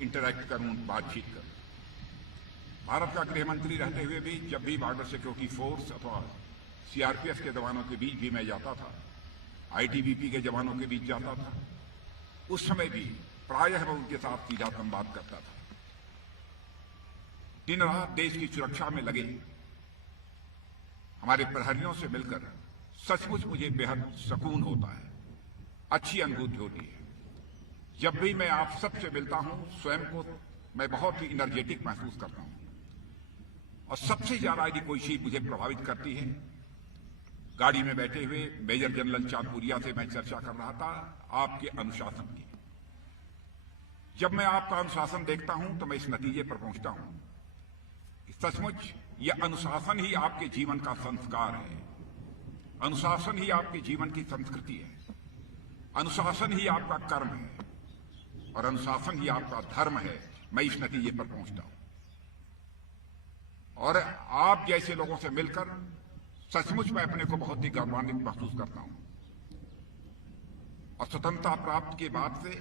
Interact करूं, बातचीत करूं। भारत का गृह मंत्री रहते हुए भी जब भी बॉर्डर सिक्योरिटी फोर्स अथवा सीआरपीएफ के जवानों के बीच भी मैं जाता था, आईटीबीपी के जवानों के बीच जाता था, उस समय भी प्रायः मैं उनके साथ सीधा संवाद करता था। दिन रात देश की सुरक्षा में लगे हमारे प्रहरियों से मिलकर सचमुच मुझे बेहद सुकून होता है, अच्छी अनुभूति होती है। जब भी मैं आप सबसे मिलता हूं, स्वयं को मैं बहुत ही एनर्जेटिक महसूस करता हूं। और सबसे ज्यादा यदि कोई चीज मुझे प्रभावित करती है, गाड़ी में बैठे हुए मेजर जनरल चांदपुरिया से मैं चर्चा कर रहा था आपके अनुशासन की। जब मैं आपका अनुशासन देखता हूं तो मैं इस नतीजे पर पहुंचता हूं कि सचमुच यह अनुशासन ही आपके जीवन का संस्कार है, अनुशासन ही आपके जीवन की संस्कृति है, अनुशासन ही आपका कर्म है और अनुशासन ही आपका धर्म है। मैं इस नतीजे पर पहुंचता हूं और आप जैसे लोगों से मिलकर सचमुच मैं अपने को बहुत ही गौरवान्वित महसूस करता हूं। और स्वतंत्रता प्राप्त के बाद से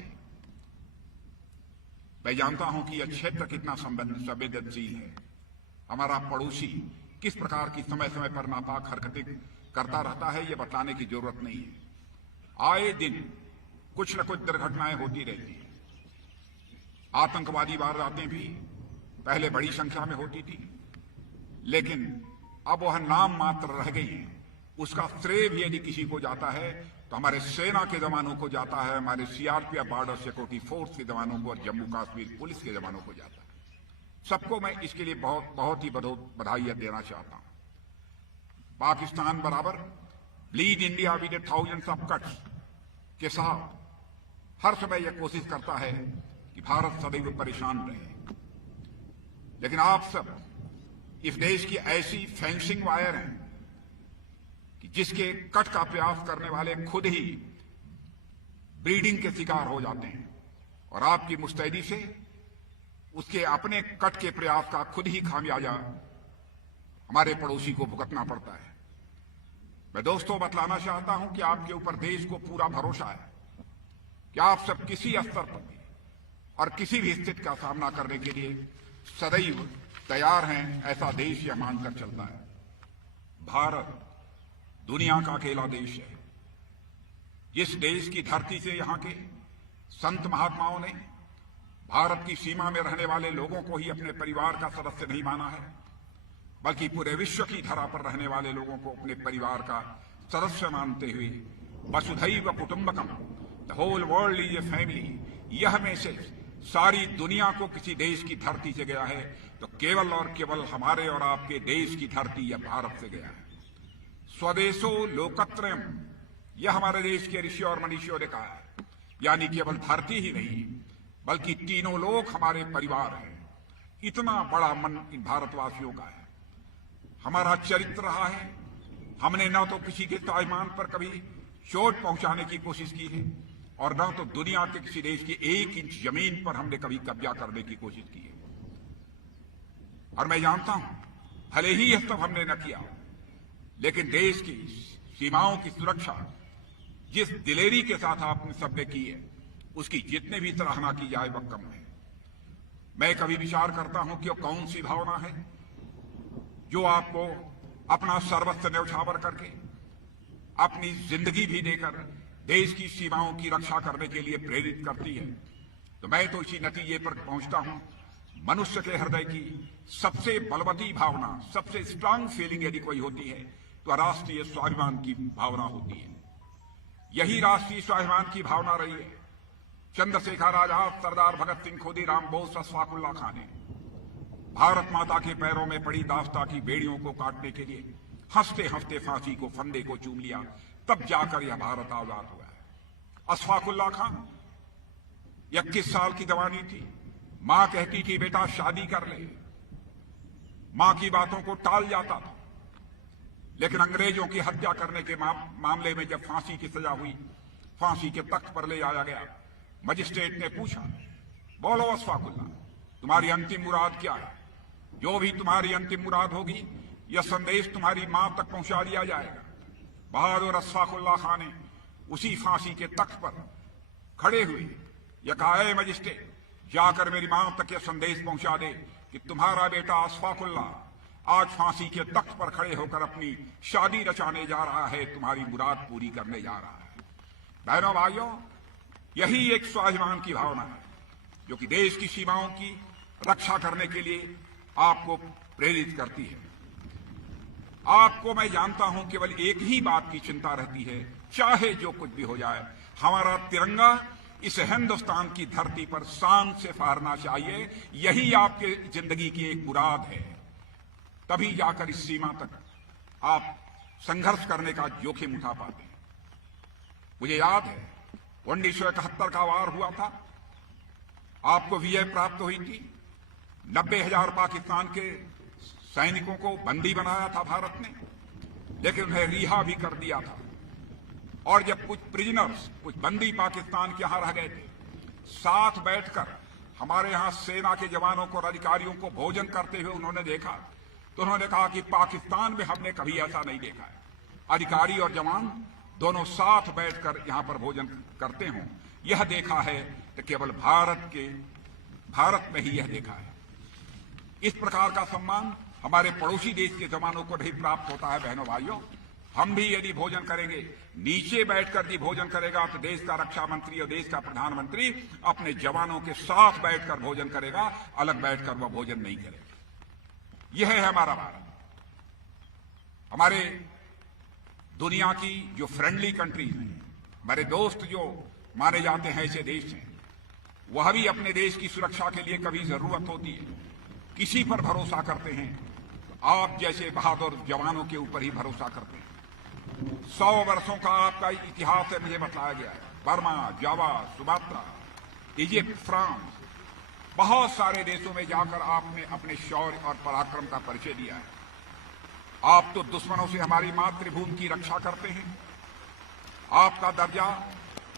मैं जानता हूं कि यह क्षेत्र कितना संवेदनशील है। हमारा पड़ोसी किस प्रकार की समय समय पर नापाक हरकतें करता रहता है, यह बताने की जरूरत नहीं है। आए दिन कुछ न कुछ दुर्घटनाएं होती रहती हैं। आतंकवादी वारदातें भी पहले बड़ी संख्या में होती थी, लेकिन अब वह नाम मात्र रह गई हैं। उसका श्रेय भी यदि किसी को जाता है तो हमारे सेना के जवानों को जाता है, हमारे सीआरपीएफ बॉर्डर सिक्योरिटी फोर्स के जवानों को और जम्मू कश्मीर पुलिस के जवानों को जाता है। सबको मैं इसके लिए बहुत ही बधाई देना चाहता हूं। पाकिस्तान बराबर bleed India with thousands of cuts के साथ हर समय यह कोशिश करता है कि भारत सदैव परेशान रहे, लेकिन आप सब इस देश की ऐसी फेंसिंग वायर हैं कि जिसके कट का प्रयास करने वाले खुद ही ब्रीडिंग के शिकार हो जाते हैं और आपकी मुस्तैदी से उसके अपने कट के प्रयास का खुद ही खामियाजा हमारे पड़ोसी को भुगतना पड़ता है। मैं दोस्तों बतलाना चाहता हूं कि आपके ऊपर देश को पूरा भरोसा है कि आप सब किसी स्तर पर भी और किसी भी स्थिति का सामना करने के लिए सदैव तैयार हैं, ऐसा देश यह मानकर चलता है। भारत दुनिया का अकेला देश है जिस देश की धरती से यहां के संत महात्माओं ने भारत की सीमा में रहने वाले लोगों को ही अपने परिवार का सदस्य नहीं माना है, बल्कि पूरे विश्व की धरा पर रहने वाले लोगों को अपने परिवार का सदस्य मानते हुए वसुधैव कुटुंबकम, the whole world is a family, यह मैसेज सारी दुनिया को किसी देश की धरती से गया है तो केवल और केवल हमारे और आपके देश की धरती या भारत से गया है। स्वदेशो लोकत्रयम, यह हमारे देश के ऋषि और मनीषियों ने कहा है। यानी केवल धरती ही नहीं बल्कि तीनों लोग हमारे परिवार हैं। इतना बड़ा मन इन भारतवासियों का है। हमारा चरित्र रहा है, हमने न तो किसी के ताइमान पर कभी चोट पहुंचाने की कोशिश की है और न तो दुनिया के किसी देश की 1 इंच जमीन पर हमने कभी कब्जा करने की कोशिश की है। और मैं जानता हूं भले ही यह सब हमने न किया, लेकिन देश की सीमाओं की सुरक्षा जिस दिलेरी के साथ आपने सबने की है, उसकी जितने भी सराहना की जाए वह कम है। मैं कभी विचार करता हूं कि वो कौन सी भावना है जो आपको अपना सर्वस्व न्यौछावर करके अपनी जिंदगी भी देकर देश की सीमाओं की रक्षा करने के लिए प्रेरित करती है। तो मैं तो इसी नतीजे पर पहुंचता हूं, मनुष्य के हृदय की सबसे बलवती भावना, सबसे स्ट्रांग फीलिंग यदि कोई होती है तो राष्ट्रीय स्वाभिमान की भावना होती है। यही राष्ट्रीय स्वाभिमान की भावना रही है चंद्रशेखर आजाद, सरदार भगत सिंह, खुदीराम बोस, अशफाक उल्लाह खां ने भारत माता के पैरों में पड़ी दास्ता की बेड़ियों को काटने के लिए हंसते हंसते फांसी को फंदे को चूम लिया, तब जाकर यह भारत आजाद हुआ है। अशफाक उल्लाह खां 21 साल की जवानी थी, मां कहती थी बेटा शादी कर ले, मां की बातों को टाल जाता था। लेकिन अंग्रेजों की हत्या करने के मामले में जब फांसी की सजा हुई, फांसी के तख्त पर ले आया गया, मजिस्ट्रेट ने पूछा, बोलो अशफाक उल्लाह, तुम्हारी अंतिम मुराद क्या है? जो भी तुम्हारी अंतिम मुराद होगी यह संदेश तुम्हारी मां तक पहुंचा दिया जाएगा। बहादुर अशफाक उल्लाह खां ने उसी फांसी के तख्त पर खड़े हुए यह कहा, मजिस्ट्रेट, जाकर मेरी मां तक यह संदेश पहुंचा दे कि तुम्हारा बेटा अशफाकुल्ला आज फांसी के तख्त पर खड़े होकर अपनी शादी रचाने जा रहा है, तुम्हारी मुराद पूरी करने जा रहा है। बहनों भाइयों, यही एक स्वाभिमान की भावना है जो कि देश की सीमाओं की रक्षा करने के लिए आपको प्रेरित करती है। आपको मैं जानता हूं केवल एक ही बात की चिंता रहती है, चाहे जो कुछ भी हो जाए, हमारा तिरंगा इस हिंदुस्तान की धरती पर शान से फहरना चाहिए। यही आपके जिंदगी की एक मुराद है। तभी जाकर इस सीमा तक आप संघर्ष करने का जोखिम उठा पाते हैं। मुझे याद है 1971 का वार हुआ था, आपको विजय प्राप्त हुई थी। 90,000 पाकिस्तान के सैनिकों को बंदी बनाया था भारत ने, लेकिन उन्हें रिहा भी कर दिया था। और जब कुछ प्रिजनर्स, कुछ बंदी पाकिस्तान के यहां रह गए थे, साथ बैठकर हमारे यहां सेना के जवानों को और अधिकारियों को भोजन करते हुए उन्होंने देखा, तो उन्होंने कहा कि पाकिस्तान में हमने कभी ऐसा नहीं देखा है, अधिकारी और जवान दोनों साथ बैठकर यहां पर भोजन करते हों। यह देखा है तो केवल भारत में ही यह देखा है। इस प्रकार का सम्मान हमारे पड़ोसी देश के जवानों को नहीं प्राप्त होता है। बहनों भाइयों, हम भी यदि भोजन करेंगे, नीचे बैठकर भी भोजन करेगा तो देश का रक्षा मंत्री और देश का प्रधानमंत्री अपने जवानों के साथ बैठकर भोजन करेगा, अलग बैठकर वह भोजन नहीं करेगा। यह है हमारा भारत। हमारे दुनिया की जो फ्रेंडली कंट्रीज हैं, हमारे दोस्त जो माने जाते हैं ऐसे देश हैं, वह भी अपने देश की सुरक्षा के लिए कभी जरूरत होती है किसी पर भरोसा करते हैं तो आप जैसे बहादुर जवानों के ऊपर ही भरोसा करते हैं। 100 वर्षों का आपका इतिहास है, मुझे बताया गया है। बर्मा, जावा, सुमात्रा, इजिप्ट, फ्रांस, बहुत सारे देशों में जाकर आपने अपने शौर्य और पराक्रम का परिचय दिया है। आप तो दुश्मनों से हमारी मातृभूमि की रक्षा करते हैं। आपका दर्जा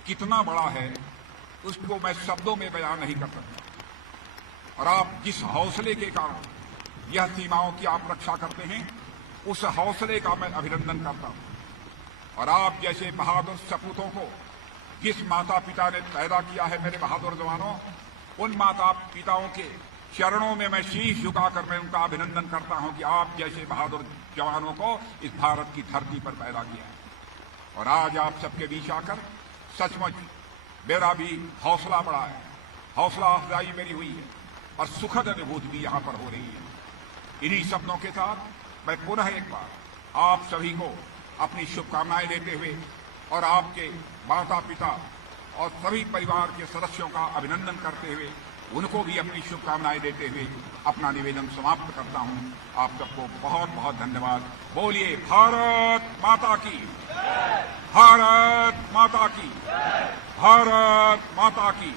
कितना बड़ा है उसको मैं शब्दों में बयान नहीं कर सकता। और आप जिस हौसले के कारण यह सीमाओं की आप रक्षा करते हैं, उस हौसले का मैं अभिनंदन करता हूं। और आप जैसे बहादुर सपूतों को जिस माता पिता ने पैदा किया है, मेरे बहादुर जवानों, उन माता पिताओं के चरणों में मैं शीश झुकाकर मैं उनका अभिनंदन करता हूं कि आप जैसे बहादुर जवानों को इस भारत की धरती पर पैदा किया है। और आज आप सबके बीच आकर सचमुच मेरा भी हौसला बढ़ा है, हौसला अफजाई मेरी हुई है और सुखद अनुभूति भी यहां पर हो रही है। इन्हीं शब्दों के साथ मैं पुनः एक बार आप सभी को अपनी शुभकामनाएं देते हुए और आपके माता पिता और सभी परिवार के सदस्यों का अभिनंदन करते हुए उनको भी अपनी शुभकामनाएं देते हुए अपना निवेदन समाप्त करता हूं। आप सबको बहुत बहुत धन्यवाद। बोलिए भारत माता की, भारत माता की, भारत माता की।